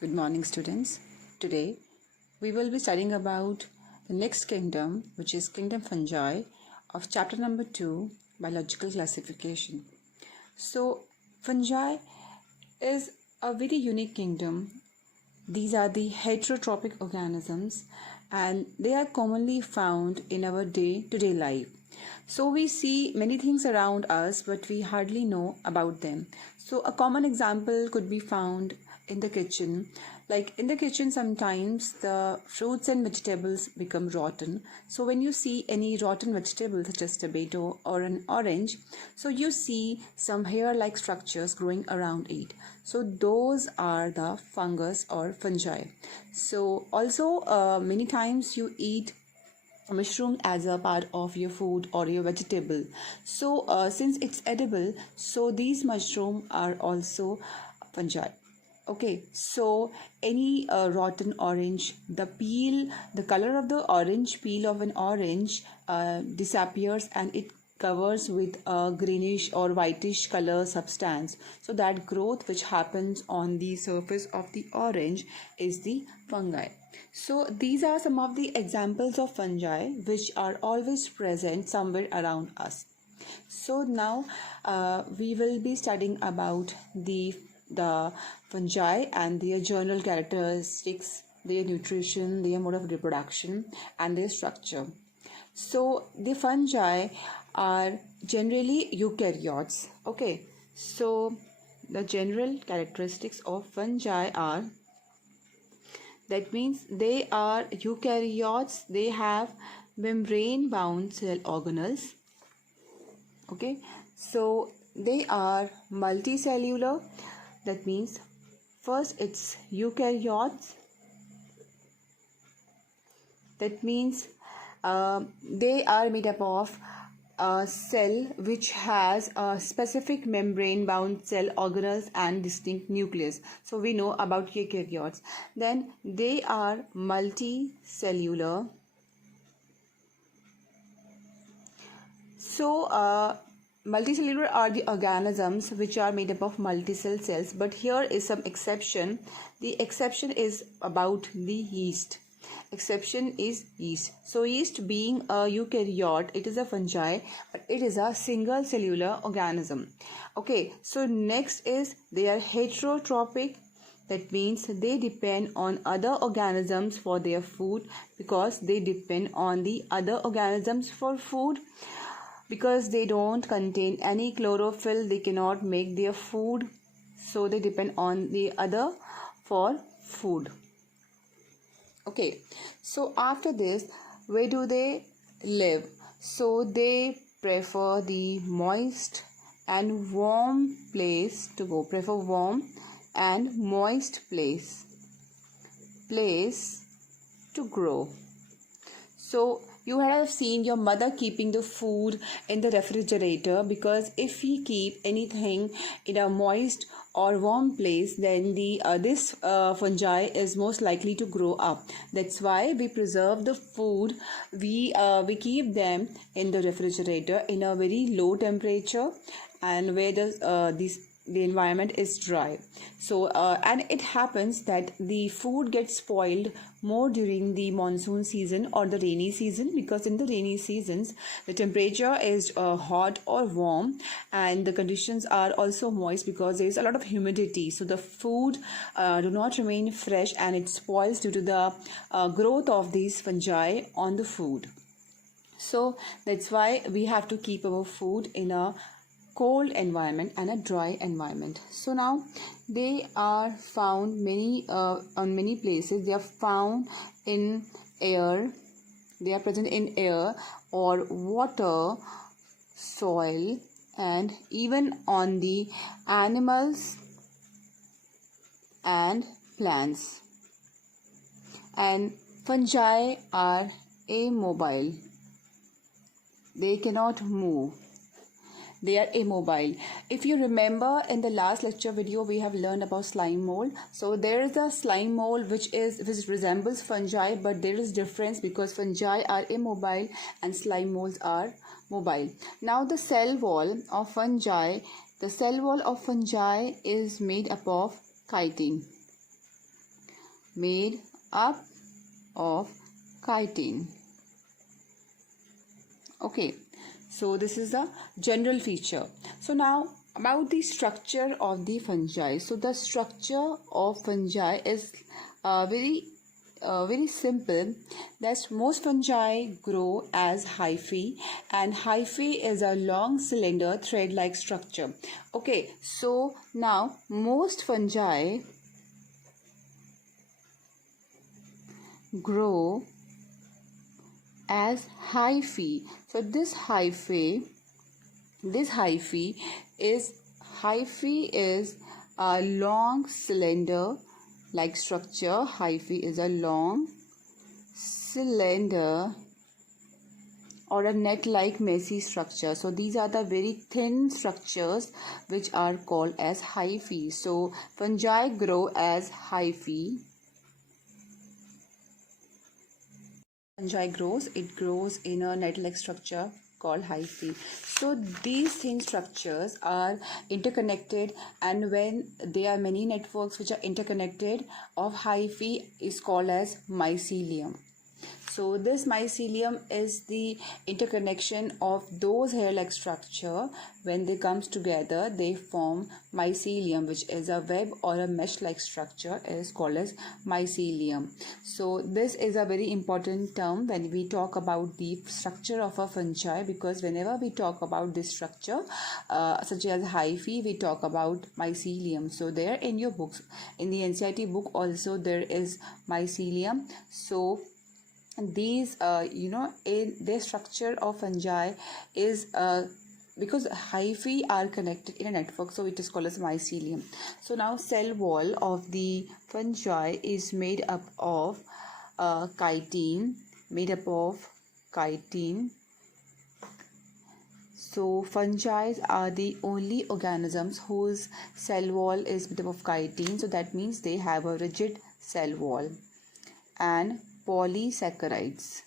Good morning, students. Today we will be studying about the next kingdom, which is Kingdom Fungi of chapter number 2, Biological Classification. So, fungi is a very unique kingdom. These are the heterotrophic organisms and they are commonly found in our day-to-day life. So we see many things around us, but we hardly know about them. So a common example could be found in the kitchen. Like in the kitchen, sometimes the fruits and vegetables become rotten. So when you see any rotten vegetable such as tomato or an orange, so you see some hair-like structures growing around it. So those are the fungus or fungi. So also many times you eat mushroom as a part of your food or your vegetable. So since it's edible, so these mushroom are also fungi. Okay, so any rotten orange, the color of the orange peel of an orange disappears and it covers with a greenish or whitish color substance. So that growth which happens on the surface of the orange is the fungi. So these are some of the examples of fungi which are always present somewhere around us. So now we will be studying about the fungi and their general characteristics, their nutrition, their mode of reproduction, and their structure. So the fungi are generally eukaryotes. Okay, so the general characteristics of fungi are, that means they are eukaryotes, they have membrane bound cell organelles. Okay, so they are multicellular. That means first it's eukaryotes. That means they are made up of a cell which has a specific membrane bound cell organelles and distinct nucleus. So we know about eukaryotes. Then they are multicellular. So multicellular are the organisms which are made up of multicell cells, but here is some exception. The exception is about the yeast. Exception is yeast. So yeast being a eukaryote, it is a fungi, but it is a single cellular organism. Okay, so next is they are heterotrophic. That means they depend on other organisms for their food. Because they depend on the other organisms for food, because they don't contain any chlorophyll, they cannot make their food, so they depend on the other for food. Okay, so after this, where do they live? So they prefer the moist and warm place to go. Prefer warm and moist place to grow. So you have seen your mother keeping the food in the refrigerator, because if we keep anything in a moist or warm place, then this fungi is most likely to grow up. That's why we preserve the food. We keep them in the refrigerator in a very low temperature, and where the environment is dry. So and it happens that the food gets spoiled more during the monsoon season or the rainy season, because in the rainy seasons the temperature is hot or warm, and the conditions are also moist because there is a lot of humidity. So the food do not remain fresh and it spoils due to the growth of these fungi on the food. So that's why we have to keep our food in a cold environment and a dry environment. So now they are found on many places. They are found in air. They are present in air or water, soil, and even on the animals and plants. And fungi are immobile. They cannot move. They are immobile. If you remember, in the last lecture video we have learned about slime mold. So there is a slime mold which resembles fungi, but there is difference because fungi are immobile and slime molds are mobile. Now the cell wall of fungi is made up of chitin. made up of chitin. Okay, so this is the general feature. So now about the structure of the fungi. So the structure of fungi is very simple. That most fungi grow as hyphae, and hyphae is a long cylinder thread-like structure. Okay, so now most fungi grow as hyphae. So this hyphae is a long cylinder like structure. Hyphae is a long cylinder or a net like messy structure. So these are the very thin structures which are called as hyphae. So fungi grow as hyphae. Fungi grows in a net-like structure called hyphae. So these thin structures are interconnected, and when there are many networks which are interconnected of hyphae is called as mycelium. So this mycelium is the interconnection of those hair-like structure. When they comes together, they form mycelium, which is a web or a mesh-like structure, is called as mycelium. So this is a very important term when we talk about the structure of a fungi, because whenever we talk about this structure, such as hyphae, we talk about mycelium. So there in your books, in the NCERT book also there is mycelium. So these in their structure of fungi is because hyphae are connected in a network, so it is called as mycelium. So now cell wall of the fungi is made up of chitin. So fungi are the only organisms whose cell wall is made up of chitin, so that means they have a rigid cell wall. And polysaccharides.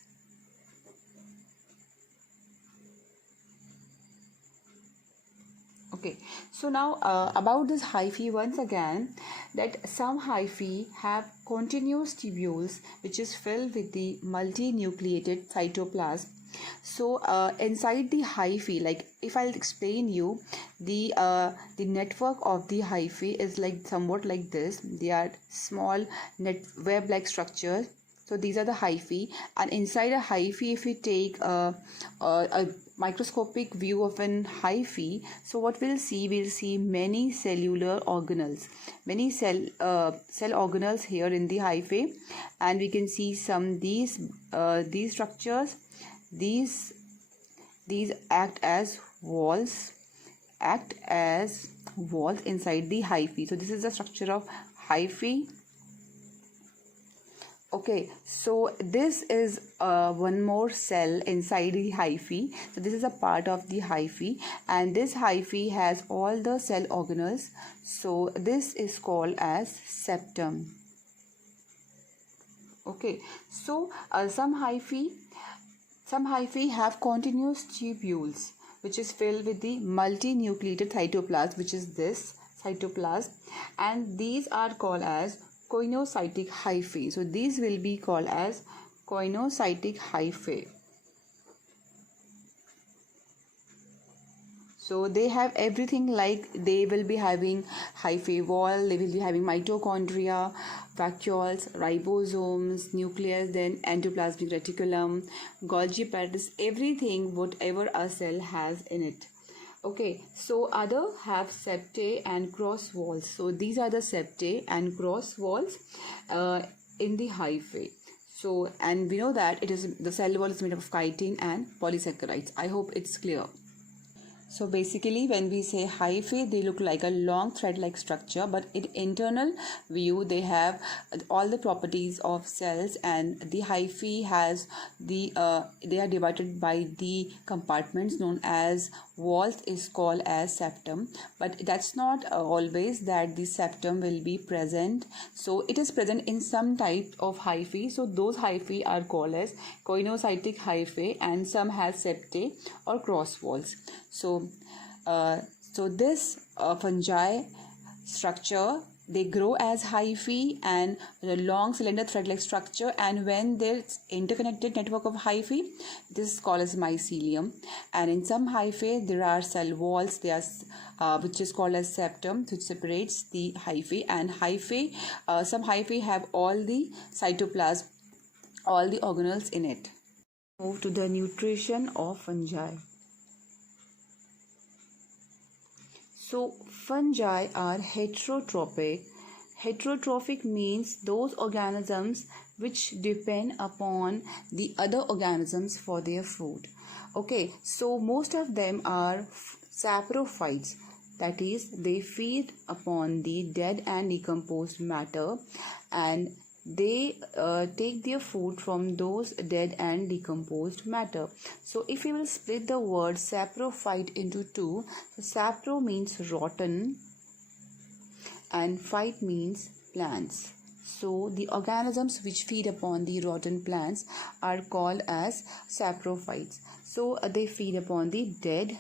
Okay, so now about this hyphae, once again, that some hyphae have continuous tubules which is filled with the multinucleated cytoplasm. So inside the hyphae, like if I'll explain you, the network of the hyphae is like somewhat like this. They are small net web-like structures. So these are the hyphae, and inside a hyphae, if we take a microscopic view of an hyphae, so what we'll see many cellular organelles, many cell organelles here in the hyphae, and we can see some these structures. These act as walls inside the hyphae. So this is the structure of hyphae. Okay, so this is one more cell inside the hyphae. So this is a part of the hyphae, and this hyphae has all the cell organelles. So this is called as septum. Okay, so some hyphae have continuous tubules which is filled with the multinucleated cytoplasm, which is this cytoplasm, and these are called as coinocytic hyphae. So these will be called as coinocytic hyphae. So they have everything, like they will be having hyphae wall, they will be having mitochondria, vacuoles, ribosomes, nucleus, then endoplasmic reticulum, Golgi apparatus, everything whatever a cell has in it. Okay, so other have septae and cross walls. So these are the septae and cross walls in the hyphae. So, and we know that it is the cell wall is made up of chitin and polysaccharides. I hope it's clear. So basically when we say hyphae, they look like a long thread-like structure, but in internal view they have all the properties of cells, and the hyphae has the they are divided by the compartments known as walls is called as septum, but that's not always that the septum will be present. So it is present in some type of hyphae, so those hyphae are called as coinocytic hyphae, and some has septae or cross walls. So this fungi structure they grow as hyphae and a long cylinder thread-like structure, and when there's interconnected network of hyphae, this is called as mycelium. And in some hyphae there are cell walls, which is called as septum, which separates the hyphae. And hyphae, some hyphae have all the cytoplasm, all the organelles in it. Move to the nutrition of fungi. So fungi are heterotrophic. Heterotrophic means those organisms which depend upon the other organisms for their food. Okay, so most of them are saprophytes. That is, they feed upon the dead and decomposed matter, and they take their food from those dead and decomposed matter. So if we will split the word saprophyte into two, so sapro means rotten and phyte means plants. So the organisms which feed upon the rotten plants are called as saprophytes. So they feed upon the dead,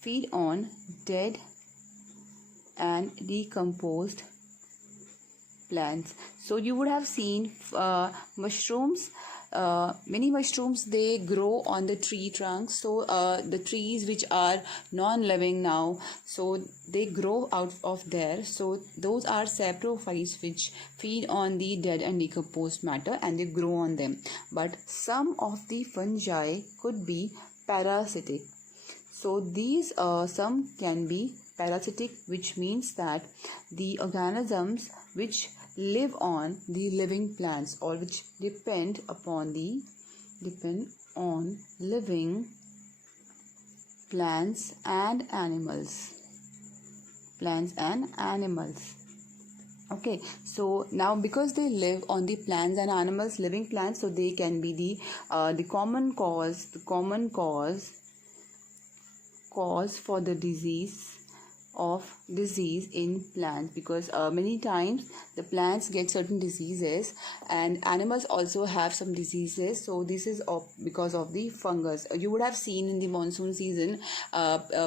feed on dead and decomposed plants. So you would have seen mushrooms. Many mushrooms, they grow on the tree trunks. So the trees which are non-living now, so they grow out of there. So those are saprophytes which feed on the dead and decomposed matter, and they grow on them. But some of the fungi could be parasitic. So these some can be parasitic, which means that the organisms which live on the living plants, or which depend on living plants and animals. Okay, so now because they live on the plants and animals, living plants, so they can be the common cause for the disease in plants, because many times the plants get certain diseases and animals also have some diseases. So this is because of the fungus. You would have seen in the monsoon season,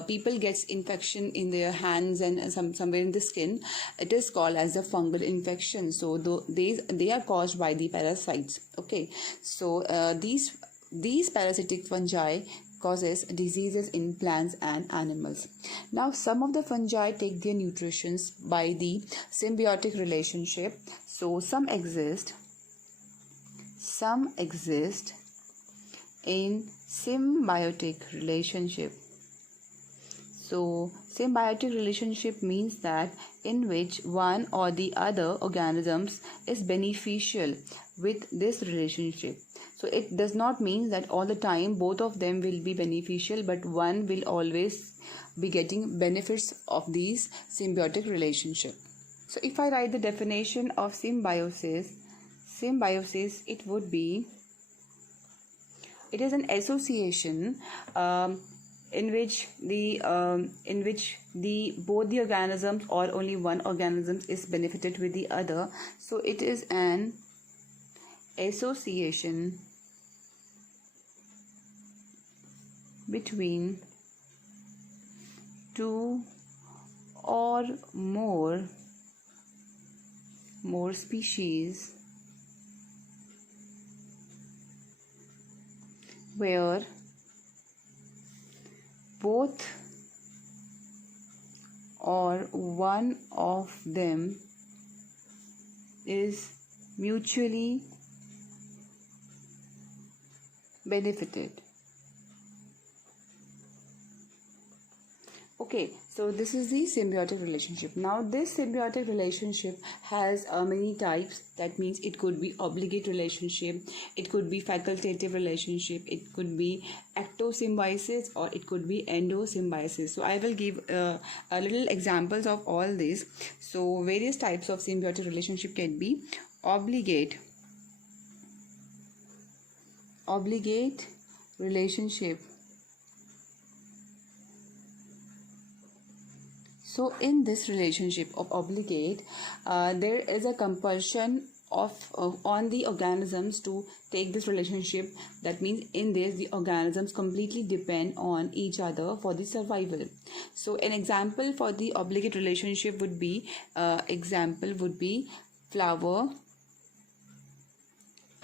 people gets infection in their hands and somewhere in the skin. It is called as a fungal infection. So they are caused by the parasites. Okay, so these parasitic fungi causes diseases in plants and animals. Now, some of the fungi take their nutritions by the symbiotic relationship. So some exist in symbiotic relationship. So symbiotic relationship means that in which one or the other organisms is beneficial with this relationship. So it does not mean that all the time both of them will be beneficial, but one will always be getting benefits of these symbiotic relationship. So if I write the definition of symbiosis, it would be, it is an association in which both the organisms or only one organism is benefited with the other. So it is an association between two or more species where both or one of them is mutually benefited. Okay, so this is the symbiotic relationship. Now this symbiotic relationship has many types. That means it could be obligate relationship, it could be facultative relationship, it could be ectosymbiosis, or it could be endosymbiosis. So I will give a little examples of all these. So various types of symbiotic relationship can be obligate relationship. So in this relationship of obligate, there is a compulsion on the organisms to take this relationship. That means in this the organisms completely depend on each other for the survival. So an example for the obligate relationship would be flower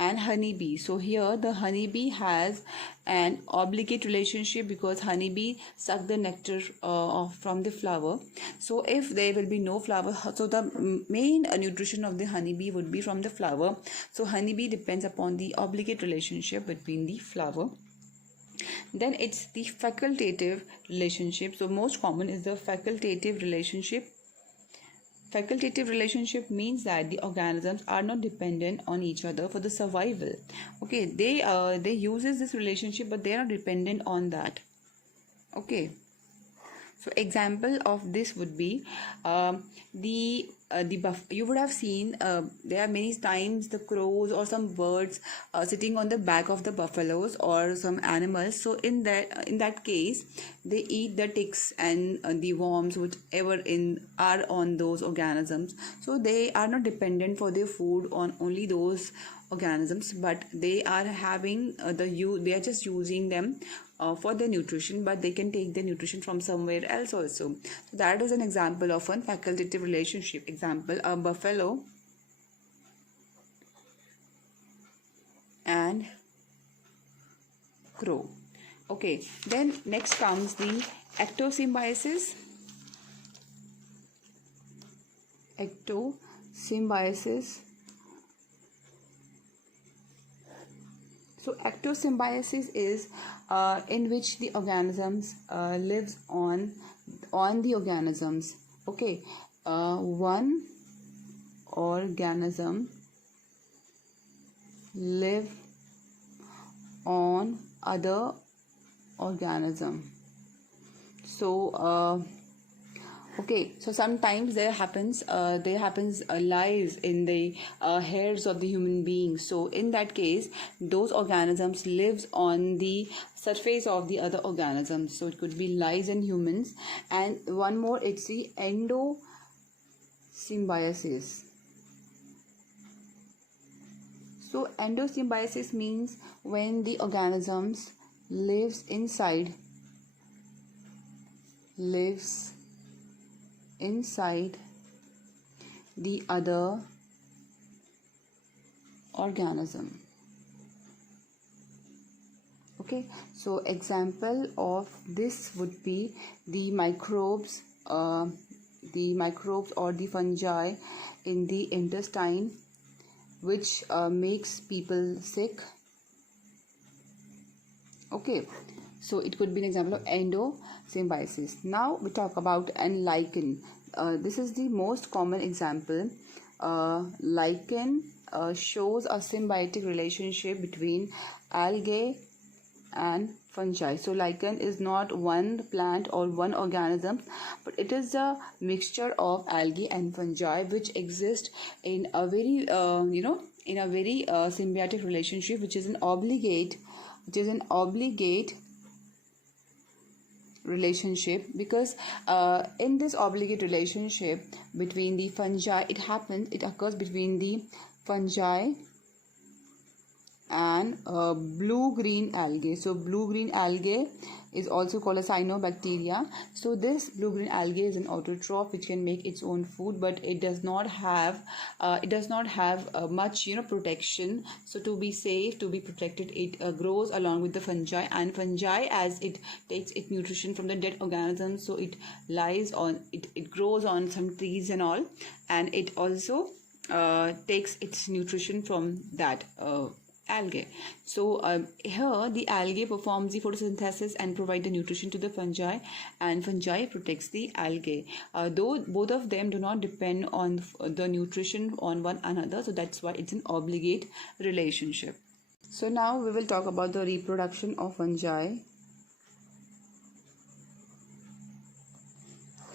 and honeybee. So here the honeybee has an obligate relationship because honeybee suck the nectar from the flower. So if there will be no flower, so the main nutrition of the honeybee would be from the flower. So honeybee depends upon the obligate relationship between the flower. Then it's the facultative relationship. So most common is the facultative relationship. Facultative relationship means that the organisms are not dependent on each other for the survival. Okay, they uses this relationship, but they are not dependent on that. Okay, so example of this would be you would have seen there are many times the crows or some birds sitting on the back of the buffaloes or some animals. So in that case they eat the ticks and the worms whichever are on those organisms. So they are not dependent for their food on only those organisms, but they are having they are just using them for their nutrition, but they can take their nutrition from somewhere else also. So that is an example of one facultative relationship. Example, a buffalo and crow. Okay, then next comes the ectosymbiosis. Ectosymbiosis. So ectosymbiosis is in which the organisms lives on the organisms. Okay, one organism live on other organism. So okay, so sometimes there happens lies in the hairs of the human beings. So in that case, those organisms lives on the surface of the other organisms. So it could be lies in humans. And one more, it's the endosymbiosis. So endosymbiosis means when the organisms lives inside the other organism. Okay, so example of this would be the microbes or the fungi in the intestine, which makes people sick. Okay, so it could be an example of endosymbiosis. Now we talk about an lichen. This is the most common example. Lichen shows a symbiotic relationship between algae and fungi. So lichen is not one plant or one organism, but it is a mixture of algae and fungi which exist in a very symbiotic relationship, which is an obligate relationship, because in this obligate relationship between the fungi, it occurs between the fungi and blue-green algae. So blue-green algae is also called a cyanobacteria. So this blue-green algae is an autotroph which can make its own food, but it does not have much protection. So to be safe, to be protected, it grows along with the fungi, and fungi, as it takes its nutrition from the dead organisms, so it grows on some trees and all, and it also takes its nutrition from that algae. So here the algae performs the photosynthesis and provide the nutrition to the fungi, and fungi protects the algae. Though both of them do not depend on the nutrition on one another, so that's why it's an obligate relationship. So now we will talk about the reproduction of fungi.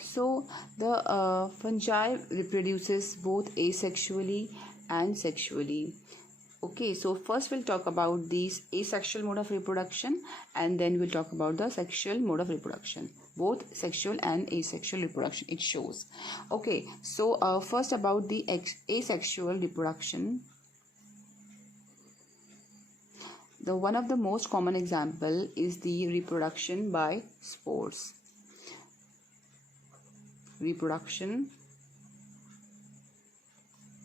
So the fungi reproduces both asexually and sexually. Okay, so first we'll talk about these asexual mode of reproduction, and then we'll talk about the sexual mode of reproduction. Both sexual and asexual reproduction it shows. Okay, so first about the asexual reproduction. The one of the most common example is the reproduction by spores. Reproduction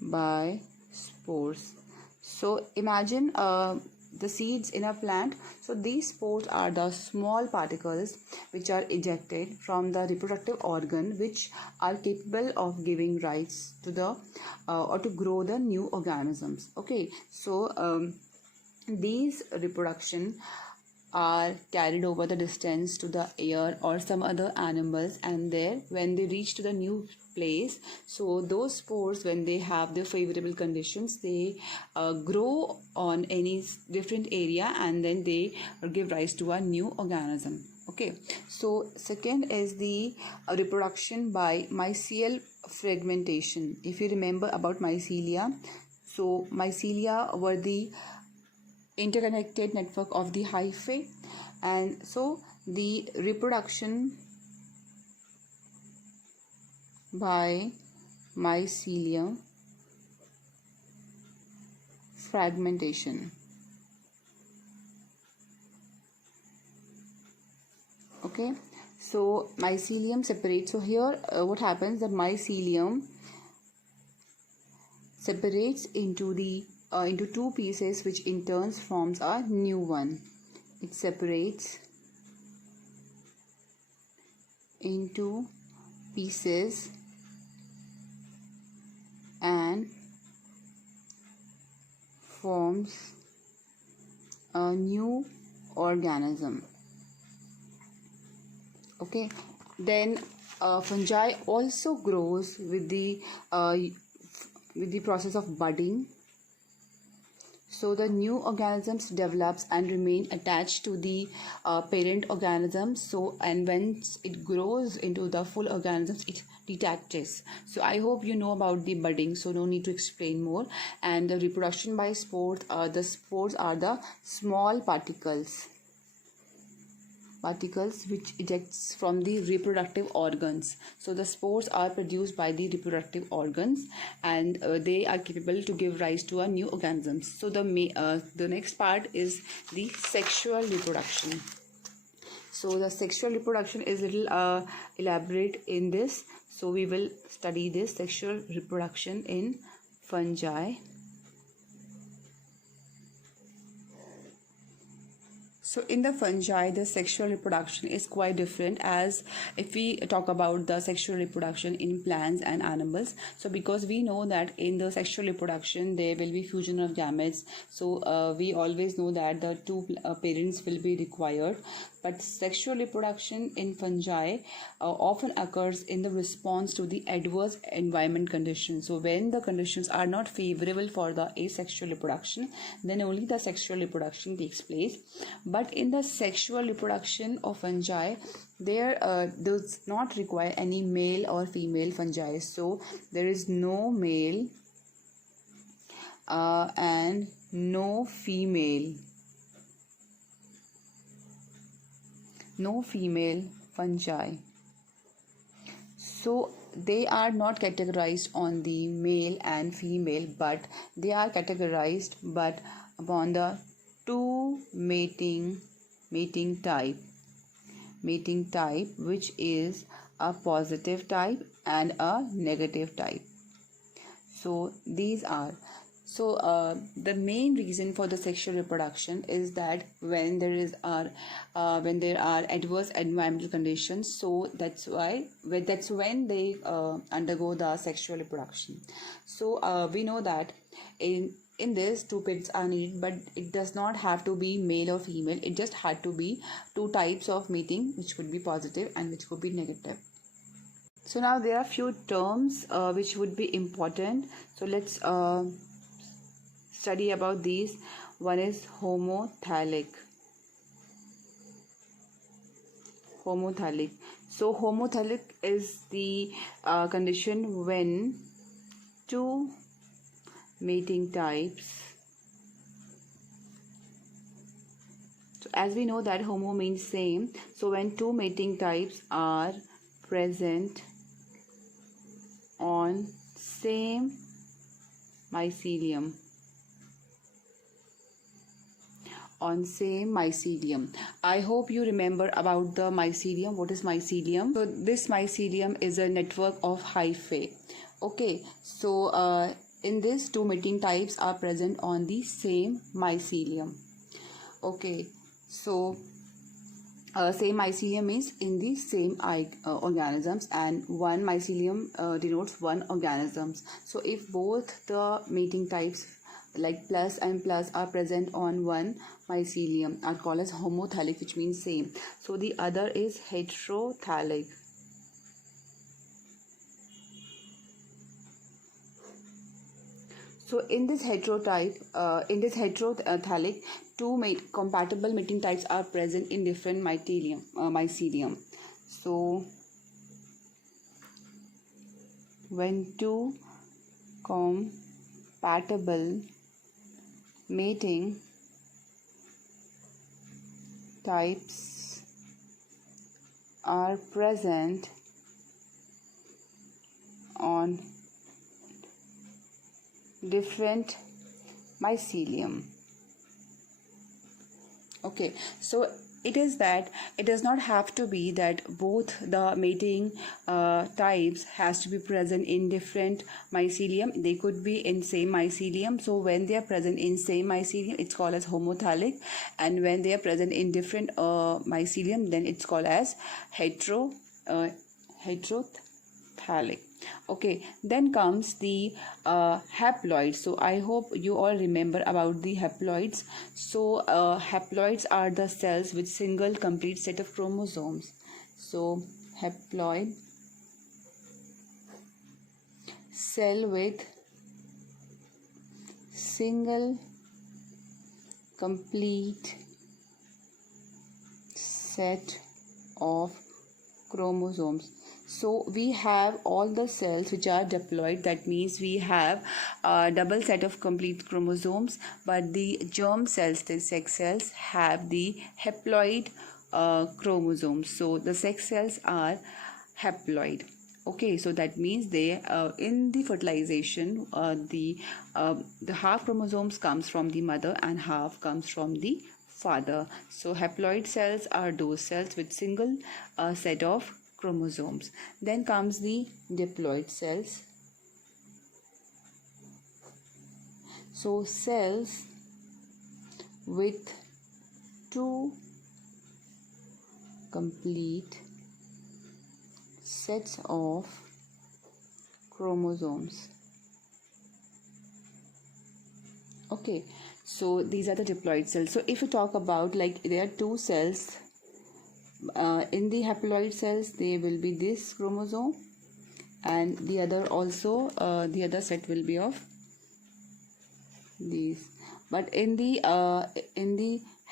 by spores. So imagine the seeds in a plant. So these spores are the small particles which are ejected from the reproductive organ, which are capable of giving rise to the or to grow the new organisms. Okay, so these reproduction are carried over the distance to the air or some other animals, and there when they reach to the new place, so those spores, when they have the favorable conditions, they grow on any different area, and then they give rise to a new organism. Okay, so second is the reproduction by mycelial fragmentation. If you remember about mycelia, so mycelia were the interconnected network of the hyphae, and so the reproduction by mycelium fragmentation. Okay, so mycelium separates. So here what happens, the mycelium separates into the into two pieces, which in turn forms a new one. It separates into pieces and forms a new organism. Okay, then fungi also grows with the process of budding. So the new organisms develops and remain attached to the parent organism. So, and once it grows into the full organisms, it detaches. So I hope you know about the budding, so no need to explain more. And the reproduction by spores, the spores are the small particles which ejects from the reproductive organs. So the spores are produced by the reproductive organs, and they are capable to give rise to a new organisms. So the next part is the sexual reproduction. So the sexual reproduction is little elaborate in this, so we will study this sexual reproduction in fungi. So in the fungi, the sexual reproduction is quite different, as if we talk about the sexual reproduction in plants and animals. So because we know that in the sexual reproduction there will be fusion of gametes, so we always know that the two parents will be required. But sexual reproduction in fungi often occurs in the response to the adverse environment conditions. So when the conditions are not favorable for the asexual reproduction, then only the sexual reproduction takes place. But in the sexual reproduction of fungi, there does not require any male or female fungi. So there is no male and no female fungi. So they are not categorized on the male and female, but they are categorized but upon the two mating type, which is a positive type and a negative type. So these are. So the main reason for the sexual reproduction is that when there are adverse environmental conditions, so that's when they undergo the sexual reproduction. So we know that in this, two parents are needed, but it does not have to be male or female. It just had to be two types of mating, which could be positive and which could be negative. So now there are few terms which would be important. So let's study about these. One is homothallic. So homothallic is the condition when two mating types So as we know that homo means same, so when two mating types are present on same mycelium, I hope you remember about the mycelium. What is mycelium? So this mycelium is a network of hyphae. Okay, so in this, two mating types are present on the same mycelium. Okay, so same mycelium means in the same organisms, and one mycelium denotes one organisms. So if both the mating types like plus and plus are present on one mycelium are called as homothallic, which means same. So the other is heterothallic. So in this heterothallic, two compatible mating types are present in different mycelium. So when two compatible mating types are present on different mycelium. Okay, so it is that it does not have to be that both the mating types has to be present in different mycelium. They could be in same mycelium. So when they are present in same mycelium, it's called as homothallic, and when they are present in different mycelium, then it's called as heterothallic. Okay, then comes the haploids. So I hope you all remember about the haploids. So haploids are the cells with single complete set of chromosomes. So haploid, cell with single complete set of chromosomes. So we have all the cells which are diploid. That means we have a double set of complete chromosomes, but the germ cells, the sex cells, have the haploid chromosomes. So the sex cells are haploid. Okay, so that means they in the fertilization the half chromosomes comes from the mother and half comes from the father. So haploid cells are those cells with single set of chromosomes. Then comes the diploid cells. So cells with two complete sets of chromosomes. Okay, so these are the diploid cells. So if you talk about, like, there are two cells in the haploid cells, there will be this chromosome, and the other also the other set will be of these. But in the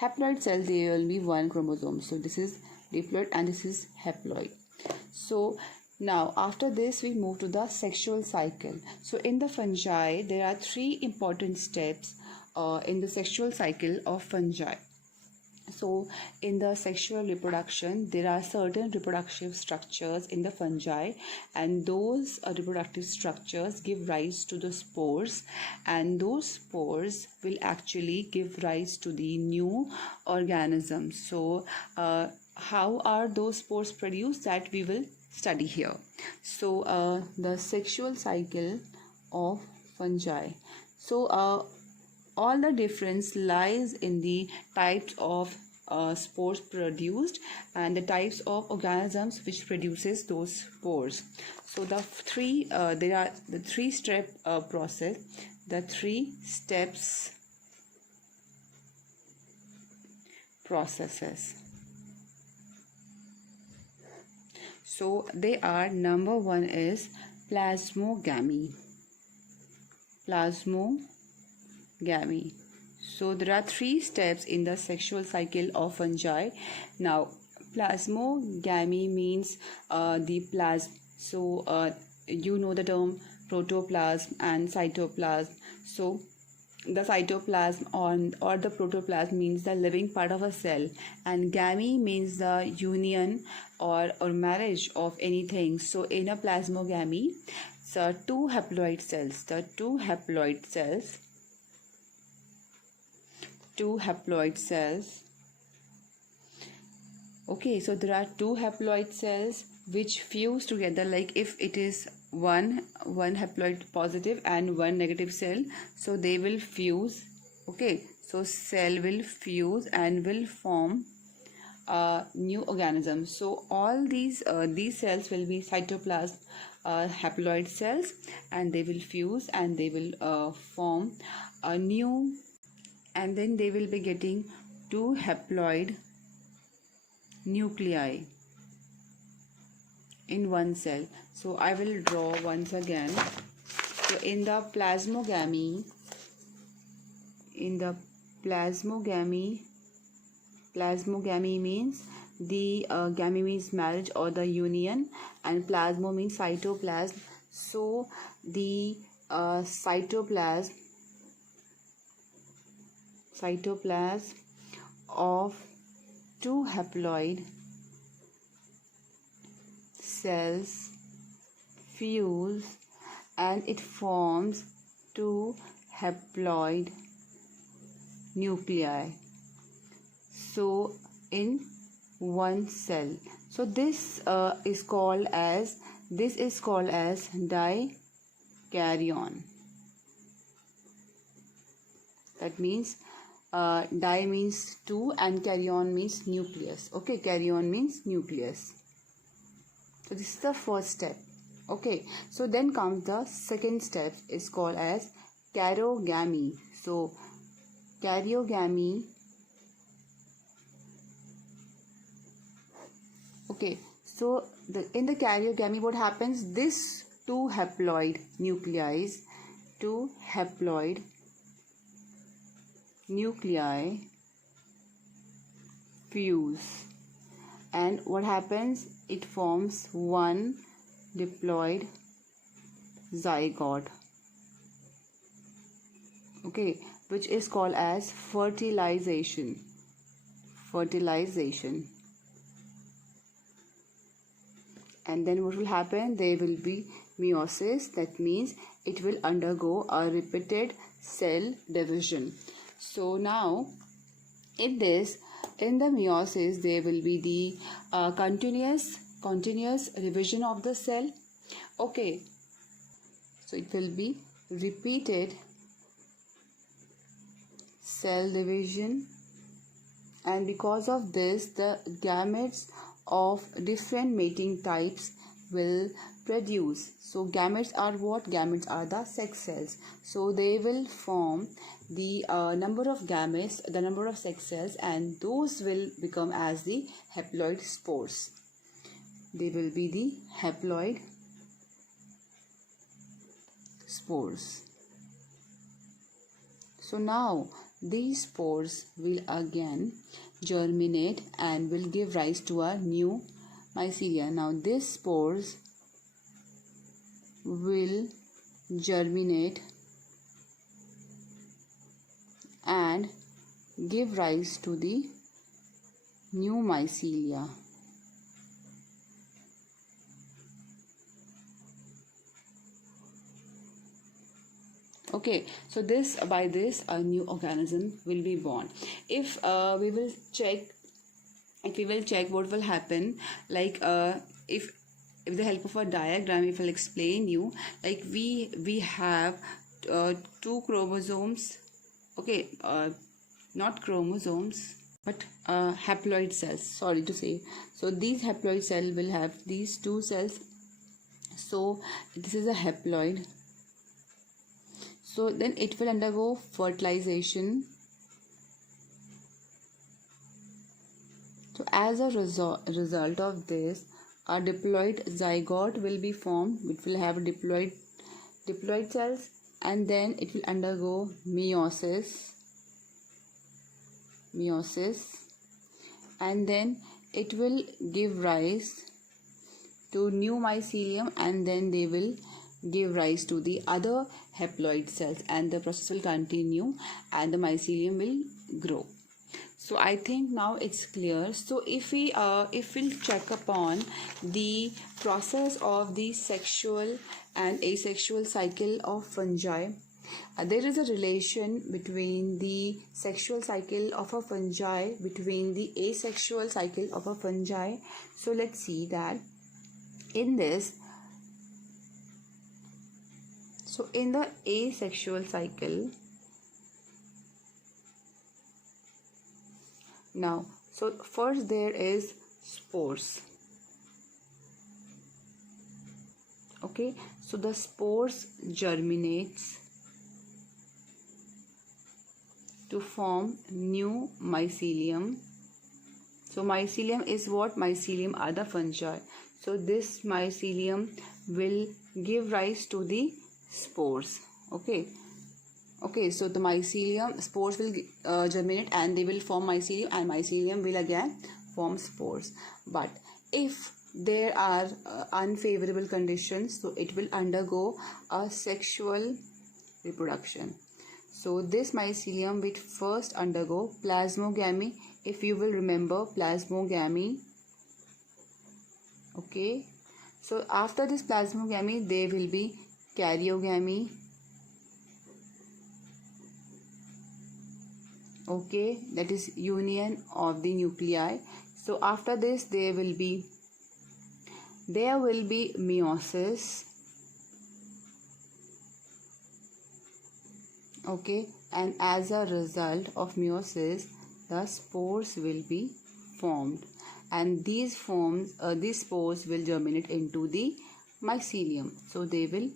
haploid cell, there will be one chromosome. So this is diploid and this is haploid. So now after this we move to the sexual cycle. So in the fungi, there are three important steps in the sexual cycle of fungi. So in the sexual reproduction, there are certain reproductive structures in the fungi, and those reproductive structures give rise to the spores, and those spores will actually give rise to the new organisms. So how are those spores produced, that we will study here. So the sexual cycle of fungi. So all the difference lies in the types of spores produced and the types of organisms which produces those spores. So there are the three-step process, the 3 steps processes. So they are, number 1 is plasmogamy. So there are 3 steps in the sexual cycle of fungi. Now plasmogamy means the plasm. So you know the term protoplasm and cytoplasm. So the cytoplasm or the protoplasm means the living part of a cell, and gamete means the union or marriage of anything. So in a plasmogamy, so two haploid cells, okay, so there are two haploid cells which fuse together, like if it is one haploid positive and one negative cell, so they will fuse. Okay, so cell will fuse and will form a new organism. So all these cells will be cytoplasm haploid cells, and they will fuse and they will form a new, and then they will be getting two haploid nuclei in one cell. So I will draw once again. So in the plasmogamy, plasmogamy means the gamete means marriage or the union, and plasmo means cytoplasm. So the cytoplasm of two haploid cells fuse and it forms two haploid nuclei, so in one cell. So this is called as dikaryon. That means di means two and karyon means nucleus. Okay, karyon means nucleus. So this is the first step. Okay, so then comes the second step, is called as karyogamy. So karyogamy, okay, so in the karyogamy what happens, this two haploid nuclei fuse, and what happens, it forms one diploid zygote, okay, which is called as fertilization. And then what will happen, there will be meiosis. That means it will undergo a repeated cell division. So now in the meiosis there will be the continuous revision of the cell. Okay, so it will be repeated cell division, and because of this the gametes of different mating types will produce. So gametes are what? Gametes are the sex cells. So they will form the number of gametes, the number of sex cells, and those will become as the haploid spores. They will be the haploid spores. So now these spores will again germinate and will give rise to a new mycelia. Now these spores will germinate and give rise to the new mycelia. Okay, so by this a new organism will be born. If we will check what will happen, like if with the help of a diagram, if I'll explain you, like we have two chromosomes, okay, not chromosomes but haploid cells, sorry to say. So these haploid cell will have these two cells. So this is a haploid. So then it will undergo fertilization. So as a result of this, a diploid zygote will be formed, which will have diploid cells, and then it will undergo meiosis, and then it will give rise to new mycelium, and then they will give rise to the other haploid cells, and the process will continue and the mycelium will grow. So I think now it's clear. So if we'll check upon the process of the sexual and asexual cycle of fungi, there is a relation between the sexual cycle of a fungi between the asexual cycle of a fungi. So let's see that in this. So in the asexual cycle, now, so first there is spores. Okay, so the spores germinates to form new mycelium. So mycelium is what? Mycelium are the fungi. So this mycelium will give rise to the spores. Okay, so the mycelium, spores will germinate and they will form mycelium, and mycelium will again form spores. But if there are unfavorable conditions, so it will undergo a sexual reproduction. So this mycelium will first undergo plasmogamy. If you will remember plasmogamy. Okay, so after this plasmogamy there will be karyogamy. Okay, that is union of the nuclei. So after this there will be meiosis. Okay, and as a result of meiosis the spores will be formed, and these spores will germinate into the mycelium. So they will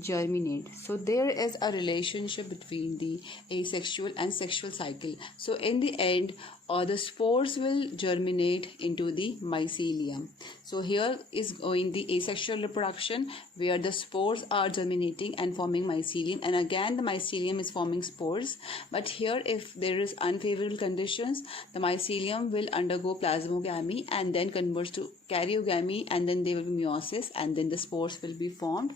germinate. So there is a relationship between the asexual and sexual cycle. So in the end, the spores will germinate into the mycelium. So here is going the asexual reproduction, where the spores are germinating and forming mycelium, and again the mycelium is forming spores. But here, if there is unfavorable conditions, the mycelium will undergo plasmogamy and then converts to karyogamy, and then there will be meiosis, and then the spores will be formed,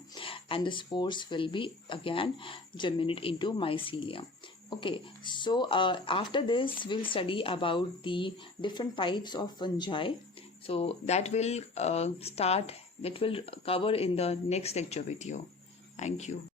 and the spores will be again germinate into mycelium. Okay, so after this we'll study about the different types of fungi. So that will cover in the next lecture video. Thank you.